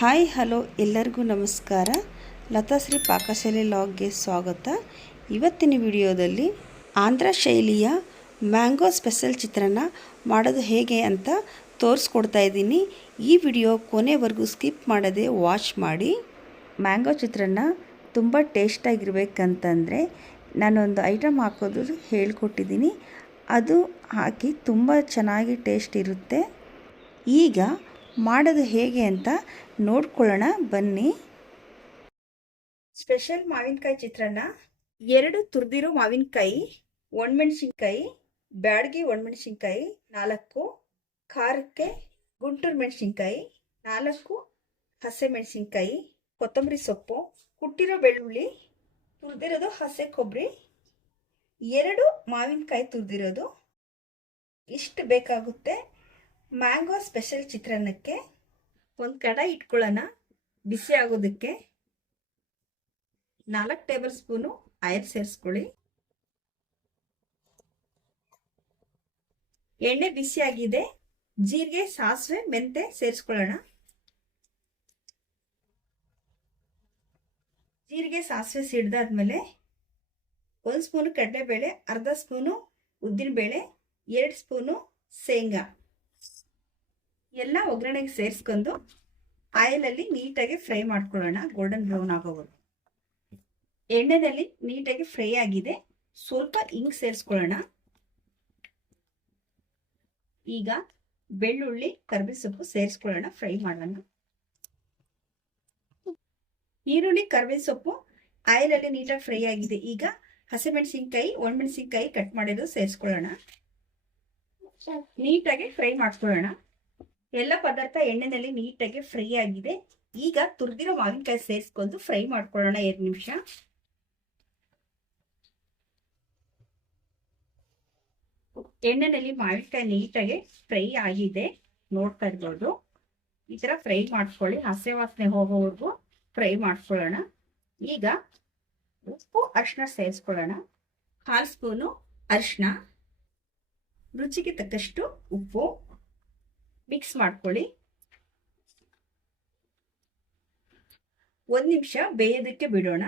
Hi hello ಎಲ್ಲರಿಗೂ ನಮಸ್ಕಾರ. ಲತಾಶ್ರೀ ಪಾಕಶಾಲೆ ಲಾಗ್ಗೆ ಸ್ವಾಗತ. ಇವತ್ತಿನ ವಿಡಿಯೋದಲ್ಲಿ ಆಂಧ್ರ ಶೈಲಿಯ ಮ್ಯಾಂಗೋ ಸ್ಪೆಷಲ್ ಚಿತ್ರಾನ್ನ ಮಾಡೋದು ಹೇಗೆ ಅಂತ ತೋರಿಸ್ಕೊಡ್ತಾ ಇದ್ದೀನಿ. ಈ ವಿಡಿಯೋ ಕೊನೆವರೆಗೂ ಸ್ಕಿಪ್ ಮಾಡದೆ ವಾಚ್ ಮಾಡಿ. ಮ್ಯಾಂಗೋ ಚಿತ್ರಾನ್ನ ತುಂಬ ಟೇಸ್ಟಾಗಿರ್ಬೇಕಂತಂದರೆ ನಾನೊಂದು ಐಟಮ್ ಹಾಕೋದು ಹೇಳ್ಕೊಟ್ಟಿದ್ದೀನಿ. ಅದು ಹಾಕಿ ತುಂಬ ಚೆನ್ನಾಗಿ ಟೇಸ್ಟ್ ಇರುತ್ತೆ. ಈಗ ಮಾಡೋದು ಹೇಗೆ ಅಂತ ನೋಡ್ಕೊಳ್ಳೋಣ ಬನ್ನಿ. ಸ್ಪೆಷಲ್ ಮಾವಿನಕಾಯಿ ಚಿತ್ರಾನ್ನ, 2 ತುರಿದಿರೋ ಮಾವಿನಕಾಯಿ, ಒಣಮೆಣಸಿನ್ಕಾಯಿ, ಬ್ಯಾಡಗಿ ಒಣಮೆಣಸಿನ್ಕಾಯಿ 4, ಖಾರಕ್ಕೆ ಗುಂಟೂರು ಮೆಣಸಿನ್ಕಾಯಿ 4, ಹಸಿಮೆಣಸಿನ್ಕಾಯಿ, ಕೊತ್ತಂಬರಿ ಸೊಪ್ಪು, ಕುಟ್ಟಿರೋ ಬೆಳ್ಳುಳ್ಳಿ, ತುರಿದಿರೋದು ಹಸಿ ಕೊಬ್ಬರಿ, 2 ಮಾವಿನಕಾಯಿ ತುರಿದಿರೋದು, ಇಷ್ಟು ಬೇಕಾಗುತ್ತೆ. ಮ್ಯಾಂಗೋ ಸ್ಪೆಷಲ್ ಚಿತ್ರಾನ್ನಕ್ಕೆ ಒಂದು ಕಡಾಯಿ ಇಟ್ಕೊಳ್ಳೋಣ. ಬಿಸಿ ಆಗೋದಕ್ಕೆ 4 ಟೇಬಲ್ ಸ್ಪೂನು ಆಯಿಲ್ ಸೇರಿಸ್ಕೊಳ್ಳಿ. ಎಣ್ಣೆ ಬಿಸಿ ಆಗಿದೆ. ಜೀರಿಗೆ, ಸಾಸಿವೆ, ಮೆಂತೆ ಸೇರಿಸ್ಕೊಳ್ಳೋಣ. ಜೀರಿಗೆ ಸಾಸಿವೆ ಸಿಡ್ದಾದ್ಮೇಲೆ 1 ಸ್ಪೂನು ಕಡಲೆಬೇಳೆ, ಅರ್ಧ ಸ್ಪೂನು ಉದ್ದಿನಬೇಳೆ, 2 ಸ್ಪೂನು ಶೇಂಗಾ ಎಲ್ಲ ಒಗ್ಗರಣೆಗೆ ಸೇರಿಸ್ಕೊಂಡು ಆಯಿಲಲ್ಲಿ ನೀಟಾಗಿ ಫ್ರೈ ಮಾಡ್ಕೊಳ್ಳೋಣ. ಗೋಲ್ಡನ್ ಬ್ರೌನ್ ಆಗೋವರೆಗೂ. ಎಣ್ಣೆಯಲ್ಲಿ ನೀಟಾಗಿ ಫ್ರೈ ಆಗಿದೆ. ಸ್ವಲ್ಪ ಹಿಂಗ್ ಸೇರಿಸ್ಕೊಳ್ಳೋಣ. ಈಗ ಬೆಳ್ಳುಳ್ಳಿ, ಕರಿಬೇವು ಸೊಪ್ಪು ಸೇರಿಸ್ಕೊಳ್ಳೋಣ. ಫ್ರೈ ಮಾಡೋಣ. ಈರುಳ್ಳಿ, ಕರಿಬೇವು ಸೊಪ್ಪು ಆಯಿಲಲ್ಲಿ ನೀಟಾಗಿ ಫ್ರೈ ಆಗಿದೆ. ಈಗ ಹಸಿಮೆಣಸಿನ್ಕಾಯಿ, ಒಣಮೆಣಸಿನ್ಕಾಯಿ ಕಟ್ ಮಾಡಿರೋದು ಸೇರಿಸ್ಕೊಳ್ಳೋಣ. ನೀಟಾಗಿ ಫ್ರೈ ಮಾಡ್ಕೊಳ್ಳೋಣ. ಎಲ್ಲ ಪದಾರ್ಥ ಎಣ್ಣೆಯಲ್ಲಿ ನೀಟಾಗಿ ಫ್ರೈ ಆಗಿದೆ. ಈಗ ತುರಿದಿರೋ ಮಾವಿನಕಾಯಿ ಸೇರಿಸ್ಕೊಂಡು ಫ್ರೈ ಮಾಡ್ಕೊಳ್ಳೋಣ 2 ನಿಮಿಷ. ಎಣ್ಣೆಯಲ್ಲಿ ಮಾವಿನಕಾಯಿ ನೀಟಾಗಿ ಫ್ರೈ ಆಗಿದೆ, ನೋಡ್ತಾ ಇರ್ಬೋದು. ಈ ತರ ಫ್ರೈ ಮಾಡ್ಕೊಳ್ಳಿ. ಹಸಿ ವಾಸನೆ ಹೋಗೋವರೆಗೂ ಫ್ರೈ ಮಾಡ್ಕೊಳ್ಳೋಣ. ಈಗ ಉಪ್ಪು, ಅರಿಶಿನ ಸೇರಿಸ್ಕೊಳ್ಳೋಣ. 1/2 ಸ್ಪೂನು ಅರಿಶಿನ, ರುಚಿಗೆ ತಕ್ಕಷ್ಟು ಉಪ್ಪು ಮಿಕ್ಸ್ ಮಾಡ್ಕೊಳ್ಳಿ. 1 ನಿಮಿಷ ಬೇಯೋದಕ್ಕೆ ಬಿಡೋಣ.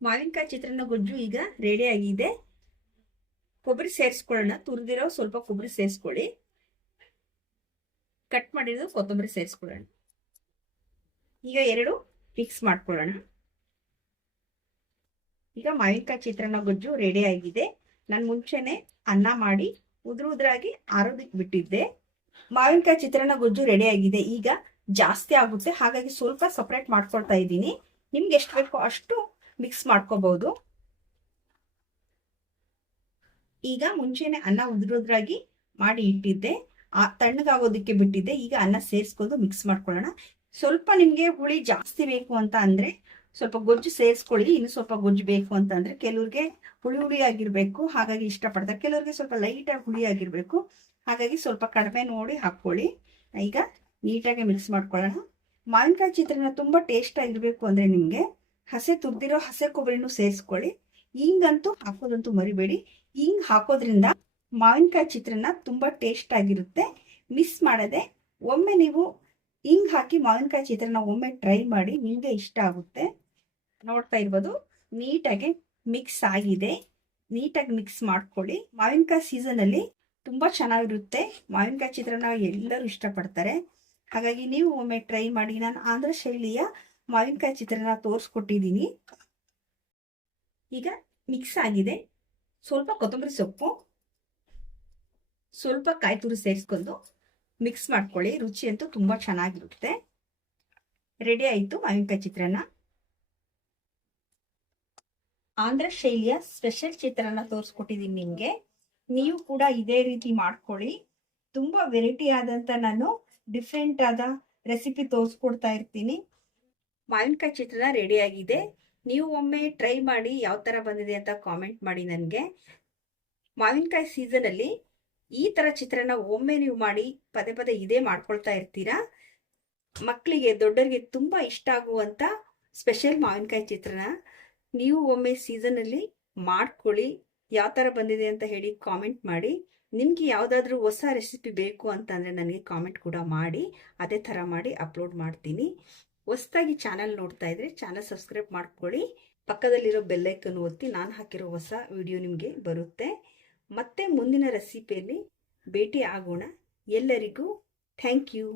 ಮಾವಿನಕಾಯಿ ಚಿತ್ರಾನ್ನ ಗೊಜ್ಜು ಈಗ ರೆಡಿ ಆಗಿದೆ. ಕೊಬ್ಬರಿ ಸೇರಿಸ್ಕೊಳ್ಳೋಣ. ತುರಿದಿರೋ ಸ್ವಲ್ಪ ಕೊಬ್ಬರಿ ಸೇರಿಸ್ಕೊಳ್ಳಿ. ಕಟ್ ಮಾಡಿರೋ ಕೊತ್ತಂಬರಿ ಸೇರಿಸ್ಕೊಳ್ಳೋಣ. ಈಗ 2 ಮಿಕ್ಸ್ ಮಾಡ್ಕೊಳ್ಳೋಣ. ಈಗ ಮಾವಿನಕಾಯಿ ಚಿತ್ರಾನ್ನ ಗೊಜ್ಜು ರೆಡಿ ಆಗಿದೆ. ನಾನು ಮುಂಚೆನೆ ಅನ್ನ ಮಾಡಿ ಉದ್ರಾಗಿ ಆರೋದಕ್ಕೆ ಬಿಟ್ಟಿದ್ದೆ. ಮಾವಿನಕಾಯಿ ಚಿತ್ರಾನ್ನ ಗೊಜ್ಜು ರೆಡಿ ಆಗಿದೆ. ಈಗ ಜಾಸ್ತಿ ಆಗುತ್ತೆ, ಹಾಗಾಗಿ ಸ್ವಲ್ಪ ಸಪ್ರೇಟ್ ಮಾಡ್ಕೊಳ್ತಾ ಇದ್ದೀನಿ. ನಿಮ್ಗೆ ಎಷ್ಟು ಬೇಕೋ ಅಷ್ಟು ಮಿಕ್ಸ್ ಮಾಡ್ಕೋಬಹುದು. ಈಗ ಮುಂಚೆನೆ ಅನ್ನ ಉದ್ರಾಗಿ ಮಾಡಿ ಇಟ್ಟಿದ್ದೆ, ತಣ್ಣಗಾಗೋದಕ್ಕೆ ಬಿಟ್ಟಿದ್ದೆ. ಈಗ ಅನ್ನ ಸೇರಿಸ್ಕೊಂಡು ಮಿಕ್ಸ್ ಮಾಡ್ಕೊಳ್ಳೋಣ. ಸ್ವಲ್ಪ ನಿಮ್ಗೆ ಹುಳಿ ಜಾಸ್ತಿ ಬೇಕು ಅಂತ ಅಂದ್ರೆ ಸ್ವಲ್ಪ ಗೊಜ್ಜು ಸೇರಿಸ್ಕೊಳ್ಳಿ. ಇನ್ನು ಸ್ವಲ್ಪ ಗೊಜ್ಜು ಬೇಕು ಅಂತ ಅಂದ್ರೆ ಕೆಲವ್ರಿಗೆ ಹುಳಿ ಆಗಿರ್ಬೇಕು, ಹಾಗಾಗಿ ಇಷ್ಟಪಡ್ತಾರೆ. ಕೆಲವ್ರಿಗೆ ಸ್ವಲ್ಪ ಲೈಟ್ ಆಗಿ ಹುಳಿ ಆಗಿರ್ಬೇಕು, ಹಾಗಾಗಿ ಸ್ವಲ್ಪ ಕಡಿಮೆ ನೋಡಿ ಹಾಕೊಳ್ಳಿ. ಈಗ ನೀಟಾಗಿ ಮಿಕ್ಸ್ ಮಾಡ್ಕೊಳ್ಳೋಣ. ಮಾವಿನಕಾಯಿ ಚಿತ್ರಾನ್ನ ತುಂಬಾ ಟೇಸ್ಟ್ ಆಗಿರ್ಬೇಕು ಅಂದ್ರೆ ನಿಮ್ಗೆ ತುರಿದಿರೋ ಹಸಿ ಕೊಬ್ಬರಿನೂ ಸೇರಿಸ್ಕೊಳ್ಳಿ. ಹಿಂಗಂತೂ ಹಾಕೋದಂತೂ ಮರಿಬೇಡಿ. ಹಿಂಗ್ ಹಾಕೋದ್ರಿಂದ ಮಾವಿನಕಾಯಿ ಚಿತ್ರಾನ್ನ ತುಂಬಾ ಟೇಸ್ಟ್ ಆಗಿರುತ್ತೆ. ಮಿಸ್ ಮಾಡದೆ ಒಮ್ಮೆ ನೀವು ಹಿಂಗ್ ಹಾಕಿ ಮಾವಿನಕಾಯಿ ಚಿತ್ರಾನ್ನ ಒಮ್ಮೆ ಟ್ರೈ ಮಾಡಿ, ನಿಮ್ಗೆ ಇಷ್ಟ ಆಗುತ್ತೆ. ನೋಡ್ತಾ ಇರ್ಬೋದು ನೀಟಾಗಿ ಮಿಕ್ಸ್ ಆಗಿದೆ. ನೀಟಾಗಿ ಮಿಕ್ಸ್ ಮಾಡ್ಕೊಳ್ಳಿ. ಮಾವಿನಕಾಯಿ ಸೀಸನ್ ಅಲ್ಲಿ ತುಂಬಾ ಚೆನ್ನಾಗಿರುತ್ತೆ. ಮಾವಿನಕಾಯಿ ಚಿತ್ರಾನ್ನ ಎಲ್ಲರೂ ಇಷ್ಟಪಡ್ತಾರೆ, ಹಾಗಾಗಿ ನೀವು ಒಮ್ಮೆ ಟ್ರೈ ಮಾಡಿ. ನಾನು ಆಂಧ್ರ ಶೈಲಿಯ ಮಾವಿನಕಾಯಿ ಚಿತ್ರಾನ್ನ ತೋರಿಸ್ಕೊಟ್ಟಿದ್ದೀನಿ. ಈಗ ಮಿಕ್ಸ್ ಆಗಿದೆ. ಸ್ವಲ್ಪ ಕೊತ್ತಂಬರಿ ಸೊಪ್ಪು, ಸ್ವಲ್ಪ ಕಾಯಿ ತುರಿ ಸೇರಿಸ್ಕೊಂಡು ಮಿಕ್ಸ್ ಮಾಡ್ಕೊಳ್ಳಿ. ರುಚಿ ಅಂತೂ ತುಂಬಾ ಚೆನ್ನಾಗಿರುತ್ತೆ. ರೆಡಿ ಆಯ್ತು ಮಾವಿನಕಾಯಿ ಚಿತ್ರಾನ್ನ. ಆಂಧ್ರ ಶೈಲಿಯ ಸ್ಪೆಷಲ್ ಚಿತ್ರಾನ್ನ ತೋರಿಸ್ಕೊಟ್ಟಿದ್ದೀನಿ ನಿಮ್ಗೆ. ನೀವು ಕೂಡ ಇದೇ ರೀತಿ ಮಾಡ್ಕೊಳ್ಳಿ. ತುಂಬಾ ವೆರೈಟಿ ಆದಂತ ನಾನು ಡಿಫ್ರೆಂಟ್ ಆದ ರೆಸಿಪಿ ತೋರಿಸ್ಕೊಡ್ತಾ ಇರ್ತೀನಿ. ಮಾವಿನಕಾಯಿ ಚಿತ್ರಾನ್ನ ರೆಡಿ ಆಗಿದೆ. ನೀವು ಒಮ್ಮೆ ಟ್ರೈ ಮಾಡಿ ಯಾವ ತರ ಬಂದಿದೆ ಅಂತ ಕಾಮೆಂಟ್ ಮಾಡಿ ನನಗೆ. ಮಾವಿನಕಾಯಿ ಸೀಸನ್ ಅಲ್ಲಿ ಈ ತರ ಚಿತ್ರಾನ್ನ ಒಮ್ಮೆ ನೀವು ಮಾಡಿ ಪದೇ ಪದೇ ಇದೇ ಮಾಡ್ಕೊಳ್ತಾ ಇರ್ತೀರಾ. ಮಕ್ಕಳಿಗೆ, ದೊಡ್ಡರಿಗೆ ತುಂಬಾ ಇಷ್ಟ ಆಗುವಂತ ಸ್ಪೆಷಲ್ ಮಾವಿನಕಾಯಿ ಚಿತ್ರಾನ್ನ ನೀವು ಒಮ್ಮೆ ಸೀಸನ್ ಅಲ್ಲಿ ಮಾಡ್ಕೊಳ್ಳಿ. ಯಾವ ತರ ಬಂದಿದೆ ಅಂತ ಹೇಳಿ ಕಾಮೆಂಟ್ ಮಾಡಿ. ನಿಮಗೆ ಯಾವುದಾದ್ರೂ ಹೊಸ ರೆಸಿಪಿ ಬೇಕು ಅಂತಂದರೆ ನನಗೆ ಕಾಮೆಂಟ್ ಕೂಡ ಮಾಡಿ, ಅದೇ ಥರ ಮಾಡಿ ಅಪ್ಲೋಡ್ ಮಾಡ್ತೀನಿ. ಹೊಸದಾಗಿ ಚಾನಲ್ ನೋಡ್ತಾ ಇದ್ರೆ ಚಾನಲ್ ಸಬ್ಸ್ಕ್ರೈಬ್ ಮಾಡ್ಕೊಳ್ಳಿ, ಪಕ್ಕದಲ್ಲಿರೋ ಬೆಲ್ಲೈಕನ್ ಒತ್ತಿ ನಾನು ಹಾಕಿರೋ ಹೊಸ ವಿಡಿಯೋ ನಿಮಗೆ ಬರುತ್ತೆ. ಮತ್ತೆ ಮುಂದಿನ ರೆಸಿಪಿಯಲ್ಲಿ ಭೇಟಿ ಆಗೋಣ. ಎಲ್ಲರಿಗೂ ಥ್ಯಾಂಕ್ ಯು.